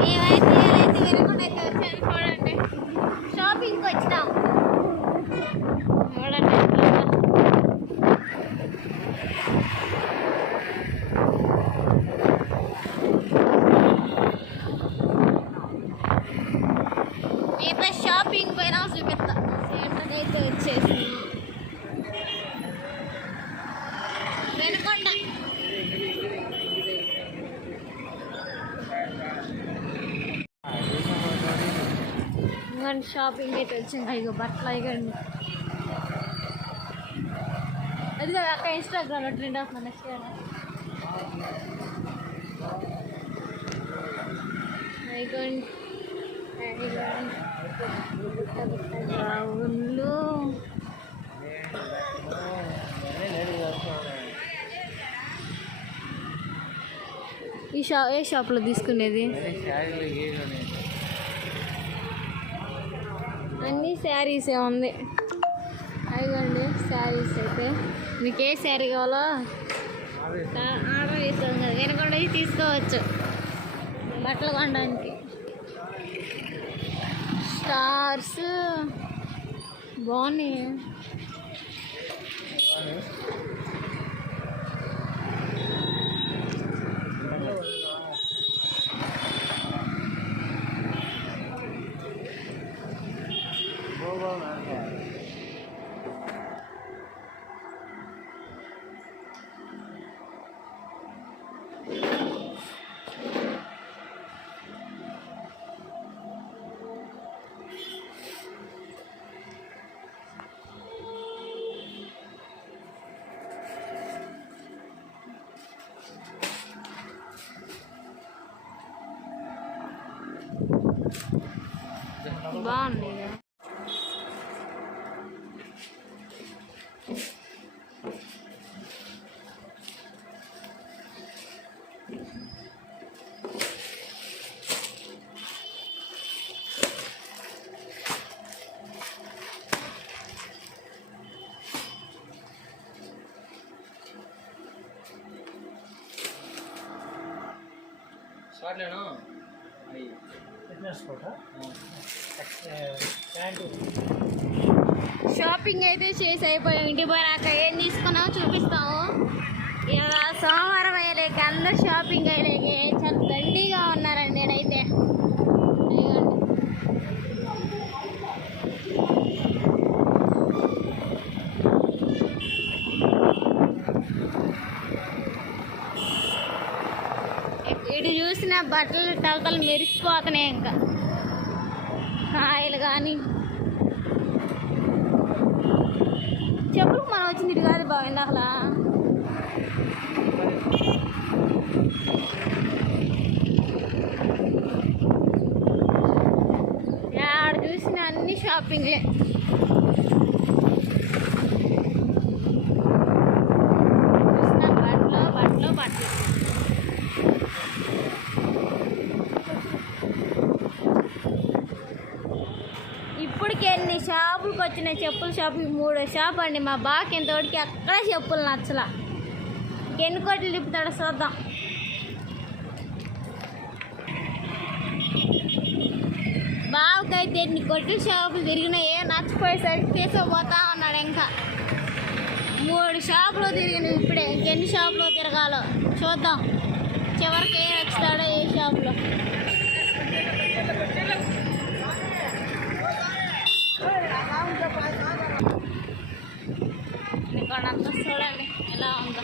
మేమైతే వినకుండా అయితే వచ్చాను చూడండి. షాపింగ్కి వచ్చినాం చూడండి. మీతో షాపింగ్ పోయినా చూపిస్తా. ఏంటనైతే వచ్చేసి వెనుకొండ ఇంకండి షాపింగ్ అయితే వచ్చింది. ఇక బట్టలు ఇవ్వండి. అది కదా అక్క ఇన్స్టాగ్రామ్లో ట్రెండ్ అవుతుంది. నెక్స్ట్ అవును ఈ ఏ షాప్లో తీసుకునేది? అన్నీ శారీసే ఉంది. అదిగోండి శారీస్ అయితే మీకు ఏ శారీ కావాలో ఆర్డర్ చేస్తాం కదా. వినకుండా తీసుకోవచ్చు బట్టలు కొనడానికి. స్టార్స్ బాగున్నాయి. బాగుంది. షాపింగ్ అయితే చేసి అయిపోయాం. ఇంటికి పోయినాక ఏం తీసుకున్నామో చూపిస్తాము. ఇలా సోమవారం అయ్యలేక అందరు షాపింగ్ అయ్యలేక చాలా దండిగా ఉన్నారండి. నేనైతే ఇటు చూసిన బట్టలు తలతలు మెరిసిపోతున్నాయి. ఇంకా కాయలు కానీ చెప్పులు మనం వచ్చింది ఇటు కాదు బాగుంది. అసలు ఆడ చూసిన అన్ని షాపింగ్లే. చూసిన బట్టలు ఇప్పటికి ఎన్ని షాపులకు వచ్చినాయి. చెప్పుల షాపు 3 షాపు అండి. మా బాకి ఎంతోటికి అక్కడ చెప్పులు నచ్చలా. ఎన్ని కోట్లు తిప్పుతాడో చూద్దాం. బావకైతే ఎన్ని కొట్ల షాపులు తిరిగినాయే నచ్చిపోయేసరికి తీసుకుపోతా ఉన్నాడు. ఇంకా 3 షాపులు తిరిగినాయి. ఇప్పుడే ఇంకెన్ని షాపులో తిరగాలో చూద్దాం. చివరికి ఏ నచ్చుతాడో ఏ షాపులో. ఇక్కడంతా చూడండి ఎలా ఉందో.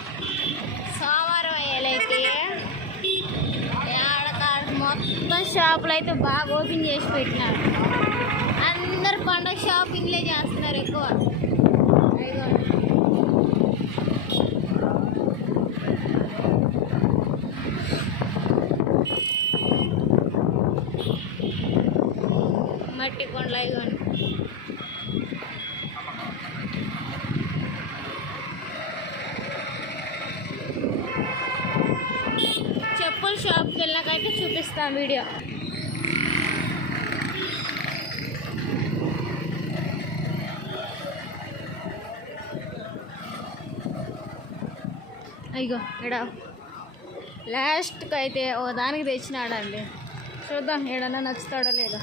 సోమవారం అయ్యేలేకి ఏడకాడ మొత్తం షాపులు అయితే బాగా ఓపెన్ చేసి పెట్టినారు. అందరు పండుగ షాపింగ్లే చేస్తున్నారు ఎక్కువ. మట్టి కొండలు అయిగోండి. చెప్పుల షాప్కి వెళ్ళినాకైతే చూపిస్తాను వీడియో. అయ్యో ఇక్కడ లాస్ట్కి అయితే ఓ దానికి తెచ్చినాడండి. చూద్దాం ఏడన్నా నచ్చుతాడో లేదో.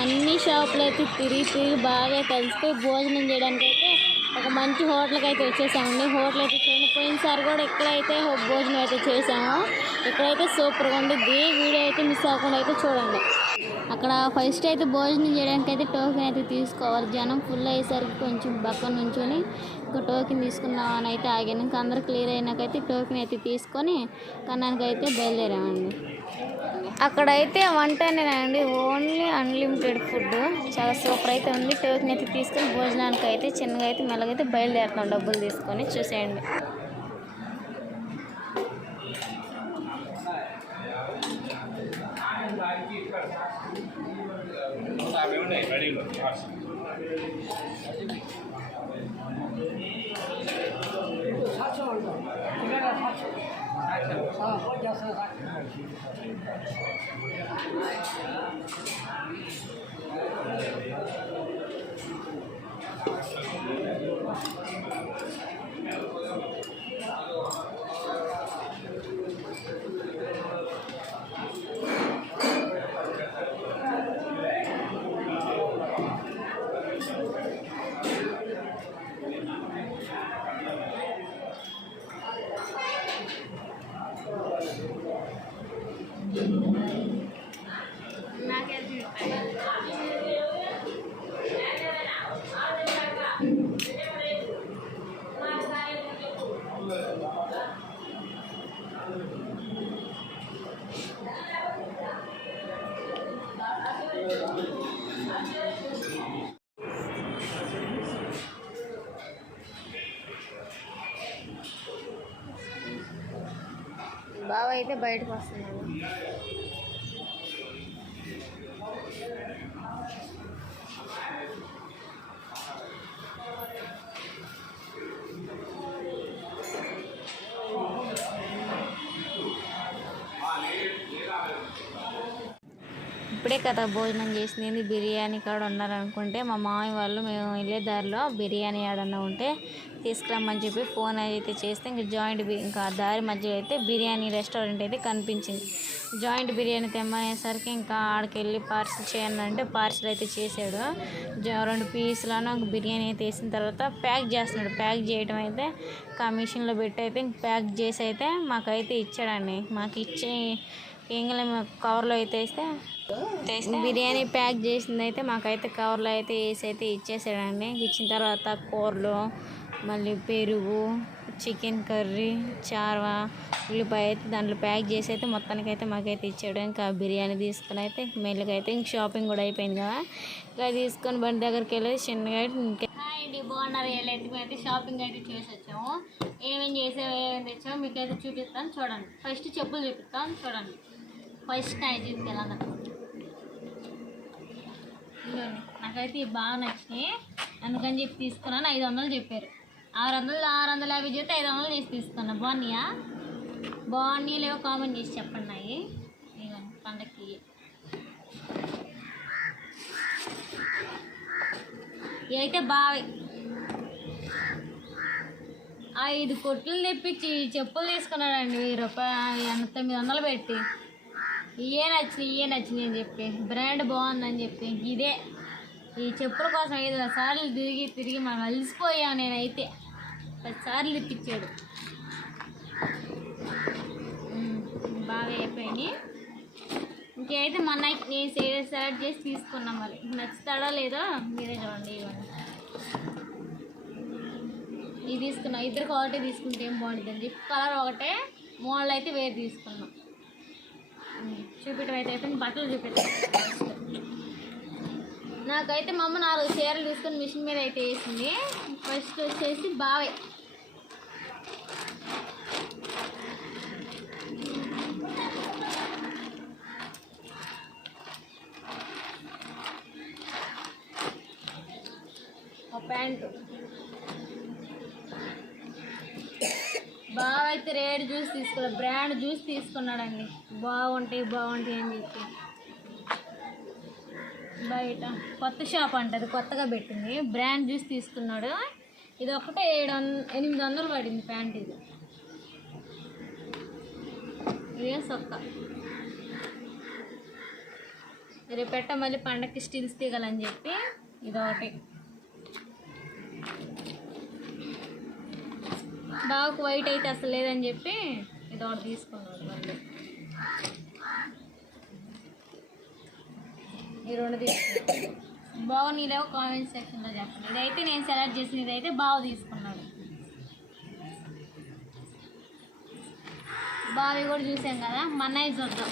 అన్ని షాపులు అయితే తిరిగి బాగా కలిసిపోయి భోజనం చేయడానికి అయితే ఒక మంచి హోటల్కి అయితే వచ్చేసామండి. హోటల్ అయితే చూడండి, పోయినసారి కూడా ఎక్కడైతే భోజనం అయితే చేసామో ఇక్కడైతే సూపర్గా ఉంది. వీడియో అయితే మిస్ అవ్వకుండా అయితే చూడండి. అక్కడ ఫస్ట్ అయితే భోజనం చేయడానికి అయితే టోకెన్ అయితే తీసుకోవాలి. జనం ఫుల్ అయ్యేసరికి కొంచెం పక్కన నుంచొని ఇంకా టోకెన్ తీసుకున్నాం అని అయితే ఆగాను. ఇంకా అందరూ క్లియర్ అయినాకైతే టోకెన్ అయితే తీసుకొని కన్నానికి అయితే బయలుదేరామండి. అక్కడైతే వంటనేనండి, ఓన్లీ అన్లిమిటెడ్ ఫుడ్, చాలా సూపర్ అయితే ఉంది. టోకెన్ అయితే తీసుకొని భోజనానికి అయితే చిన్నగా అయితే మెల్లగైతే బయలుదేరుతాం డబ్బులు తీసుకొని. చూసేయండి. బావ అయితే బయటకు వస్తున్నాడు. ఇప్పుడే కదా భోజనం చేసింది, బిర్యానీ కాడ ఉన్నారనుకుంటే మా మామయ్య వాళ్ళు మేము వెళ్ళే దారిలో బిర్యానీ ఆడన్నా ఉంటే తీసుకురమ్మని చెప్పి ఫోన్ అయితే చేస్తే ఇంకా దారి మధ్యలో అయితే బిర్యానీ రెస్టారెంట్ అయితే కనిపించింది. జాయింట్ బిర్యానీ తెమ్మనేసరికి ఇంకా ఆడికెళ్ళి పార్సిల్ చేయండి అంటే పార్సిల్ అయితే చేసాడు. 2 పీసులను బిర్యానీ అయితే వేసిన తర్వాత ప్యాక్ చేస్తున్నాడు. ప్యాక్ చేయడం అయితే మిషన్లో పెట్టి అయితే ప్యాక్ చేసి అయితే మాకైతే ఇచ్చాడండి. మాకు ఇచ్చి ఏంగలే కవర్లో అయితే వేస్తే బిర్యానీ ప్యాక్ చేసింది అయితే మాకైతే కవర్లో అయితే వేసి అయితే ఇచ్చేసాడండి. ఇచ్చిన తర్వాత కూరలు, మళ్ళీ పెరుగు, చికెన్ కర్రీ, చార్వా, ఉల్లిపాయ అయితే దాంట్లో ప్యాక్ చేసి అయితే మొత్తానికి అయితే మాకైతే ఇచ్చాడు. ఇంకా బిర్యానీ తీసుకుని అయితే మెల్లిగా అయితే ఇంక షాపింగ్ కూడా అయిపోయింది కదా, ఇంకా తీసుకొని బండి దగ్గరికి వెళ్ళేది చిన్నగా ఇంకా అండి. బాగున్నారు. వెళ్ళైతే మేమైతే షాపింగ్ అయితే చేసి వచ్చాము. ఏమేమి తెచ్చామో మీకైతే చూపిస్తాను చూడండి. ఫస్ట్ చెప్పులు చూపిస్తాను చూడండి. ఫస్ట్ నైట్ తీసుకెళ్ళాను. నాకైతే బాగా నచ్చినాయి, అందుకని చెప్పి తీసుకున్నాను. 500 చెప్పారు. 650 చేస్తే 500 చేసి తీసుకున్నా. బాగున్నాయి లేవో కామెంట్ చేసి చెప్పండి. అవి ఇవన్నీ పండక్కి ఇవైతే బాగా 5 కొట్లు తెప్పించి చెప్పులు తీసుకున్నాడండి. 1000 రూపాయలు 900 పెట్టి. ఇవే నచ్చినాయి అని చెప్పి, బ్రాండ్ బాగుందని చెప్పి ఇదే ఈ చెప్పుల కోసం 5 సార్లు తిరిగి మనం అలసిపోయాం. నేనైతే 10 సార్లు తెప్పించాడు. బాగా అయిపోయినాయి. ఇంకైతే మొన్న నేను సెలెక్ట్ చేసి తీసుకున్నాం. మరి నచ్చుతాడో లేదో మీరే చూడండి. ఇవి తీసుకున్నాం. ఇద్దరికి ఒకటే తీసుకుంటే ఏం బాగుంటుంది అని చెప్పి కలర్ ఒకటే, మోడల్ అయితే వేరే తీసుకున్నాం. చూపించడం అయితే బట్టలు చూపించాను. నాకైతే మా అమ్మ 4 చీరలు తీసుకొని మిషన్ మీద అయితే వేసింది. ఫస్ట్ వచ్చేసి బావే ప్యాంటు, బాగా అయితే రేడ్ జ్యూస్ తీసుకున్నాడు, బ్రాండ్ జ్యూస్ తీసుకున్నాడండి. బాగుంటాయి అని చెప్పి బయట కొత్త షాప్ అంటది, కొత్తగా పెట్టింది. బ్రాండ్ జ్యూస్ తీసుకున్నాడు. ఇది ఒకటే 800 పడింది ప్యాంట్. ఇదే సొక్క. రేపు పెట్ట మళ్ళీ పండగకి స్టిల్స్ తీగలని చెప్పి ఇదొకటి. బాగా వైట్ అయితే అసలు లేదని చెప్పి ఇదొకటి తీసుకున్నాడు. మళ్ళీ ఈ 2 తీసుకున్నాడు. బాగున్నాయిలేవో కామెంట్ సెక్షన్లో చెప్పండి. ఇదైతే నేను సెలెక్ట్ చేసిన, ఇదైతే బాగా తీసుకున్నాడు. బావి కూడా చూసాం కదా, మన్నయ్య చూద్దాం.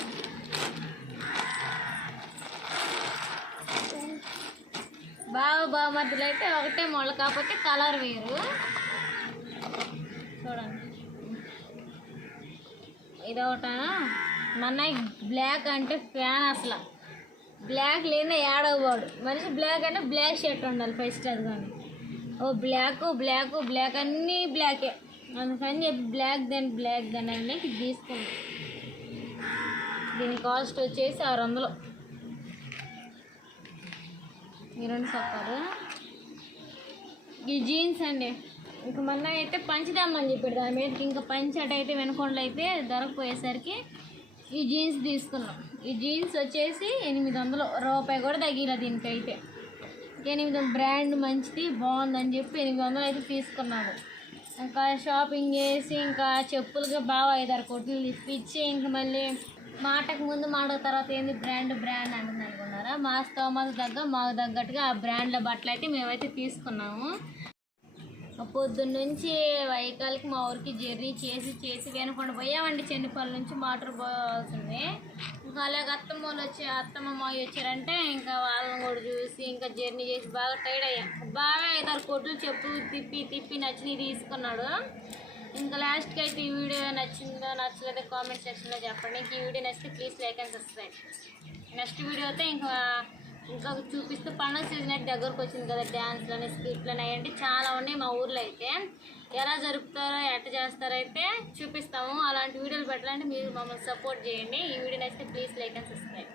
బావమధ్యలో అయితే ఒకటే మొళ్ళ, కాకపోతే కలర్ వేరు. చూడండి ఇదొకట. మన్నయ్య బ్లాక్ అంటే ఫ్యాన్. అసలు బ్లాక్ లేని ఏడవవాడు మనిషి. బ్లాక్ అంటే బ్లాక్ షర్ట్ ఉండాలి ఫస్ట్. అది కానీ బ్లాక్ అన్నీ బ్లాకే. అందుకని చెప్పి బ్లాక్ దెన్ అని తీసుకున్నాం. దీని కాస్ట్ వచ్చేసి 600. ఈ 2 సొక్కాలు. ఈ జీన్స్ అండి. ఇంక మొన్న అయితే పంచదామని చెప్పాడు. దాని మీదకి ఇంకా పంచట అయితే వెనుకొండలు అయితే దొరకపోయేసరికి ఈ జీన్స్ తీసుకున్నాం. ఈ జీన్స్ వచ్చేసి 800, రూపాయి కూడా తగ్గిల దీనికైతే. 800 బ్రాండ్ మంచిది, బాగుందని చెప్పి 800 అయితే తీసుకున్నాడు. ఇంకా షాపింగ్ చేసి ఇంకా చెప్పులుగా బాగా 5-6 కొట్లు ఇప్పించి ఇంక మళ్ళీ మాటకు ముందు మాట తర్వాత ఏంది బ్రాండ్ అంటుంది అనుకున్నారా? మా స్తోమత మాకు తగ్గట్టుగా ఆ బ్రాండ్ల బట్టలు అయితే మేమైతే తీసుకున్నాము. పొద్దున్న నుంచి వైకాలకి మా ఊరికి జర్నీ చేసి వెనుకొండ పోయామండి. చెన్నిపల్లి నుంచి మోటార్ పోవాల్సింది. ఇంకా అలాగే అత్తమ్మ మావి వచ్చారంటే ఇంకా వాళ్ళని కూడా చూసి ఇంకా జర్నీ చేసి బాగా టైర్డ్ అయ్యాం. బాగా 5-6 కొట్లు చెప్పు తిప్పి నచ్చినవి తీసుకున్నాడు. ఇంకా లాస్ట్కి అయితే ఈ వీడియో నచ్చిందో నచ్చలేదో కామెంట్ సెక్షన్లో చెప్పండి. ఇంక ఈ వీడియో నచ్చితే please like and subscribe. Next video అయితే ఇంకా చూపిస్తూ పండుగ సీజన్ అయితే దగ్గరకు వచ్చింది కదా. డ్యాన్స్లని స్కిట్లని అయ్యంటే చాలా ఉన్నాయి మా ఊర్లో. అయితే ఎలా జరుపుతారో ఎట్లా చేస్తారో అయితే చూపిస్తాము. అలాంటి వీడియోలు పెట్టాలంటే మీరు మమ్మల్ని సపోర్ట్ చేయండి. ఈ వీడియో నచ్చితే ప్లీజ్ లైక్ అండ్ సబ్స్క్రైబ్.